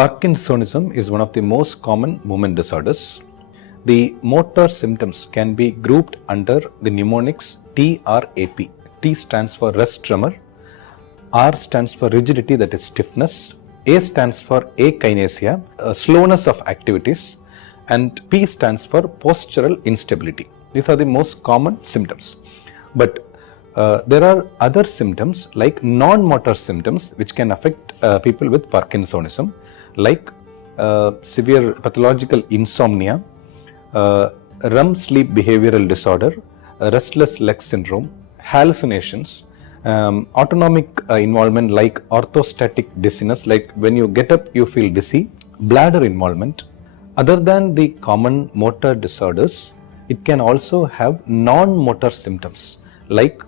Parkinsonism is one of the most common movement disorders. The motor symptoms can be grouped under the mnemonics TRAP. T stands for rest tremor, R stands for rigidity, that is stiffness, A stands for akinesia, slowness of activities, and P stands for postural instability. These are the most common symptoms. But there are other symptoms like non-motor symptoms which can affect people with Parkinsonism, like severe pathological insomnia, REM sleep behavioral disorder, restless leg syndrome, hallucinations, autonomic involvement like orthostatic dizziness, like when you get up you feel dizzy, bladder involvement. Other than the common motor disorders, it can also have non-motor symptoms like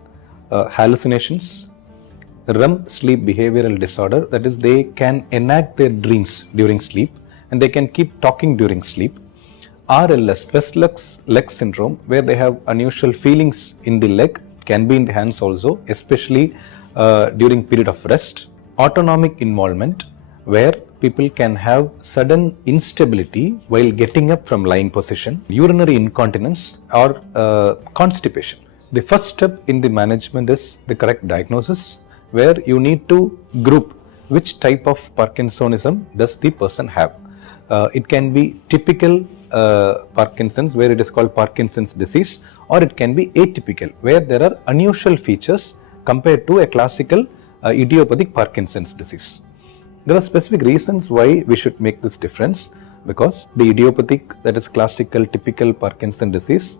hallucinations, REM sleep behavioral disorder, that is they can enact their dreams during sleep and they can keep talking during sleep. RLS, restless leg syndrome, where they have unusual feelings in the leg, can be in the hands also, especially during period of rest. Autonomic involvement, where people can have sudden instability while getting up from lying position, urinary incontinence or constipation. The first step in the management is the correct diagnosis, where you need to group which type of Parkinsonism does the person have. It can be typical Parkinson's, where it is called Parkinson's disease, or it can be atypical, where there are unusual features compared to a classical idiopathic Parkinson's disease. There are specific reasons why we should make this difference, because the idiopathic, that is classical typical Parkinson disease,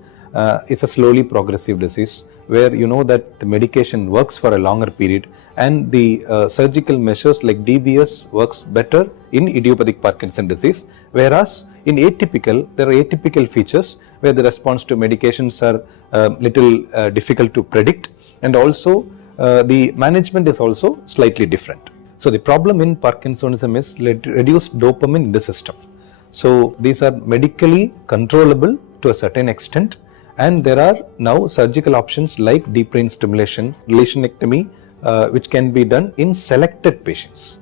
is a slowly progressive disease where you know that the medication works for a longer period and the surgical measures like DBS works better in idiopathic Parkinson disease, whereas in atypical, there are atypical features where the response to medications are little difficult to predict, and also the management is also slightly different. So the problem in Parkinsonism is reduced dopamine in the system. So these are medically controllable to a certain extent, and there are now surgical options like deep brain stimulation, lesionectomy, which can be done in selected patients.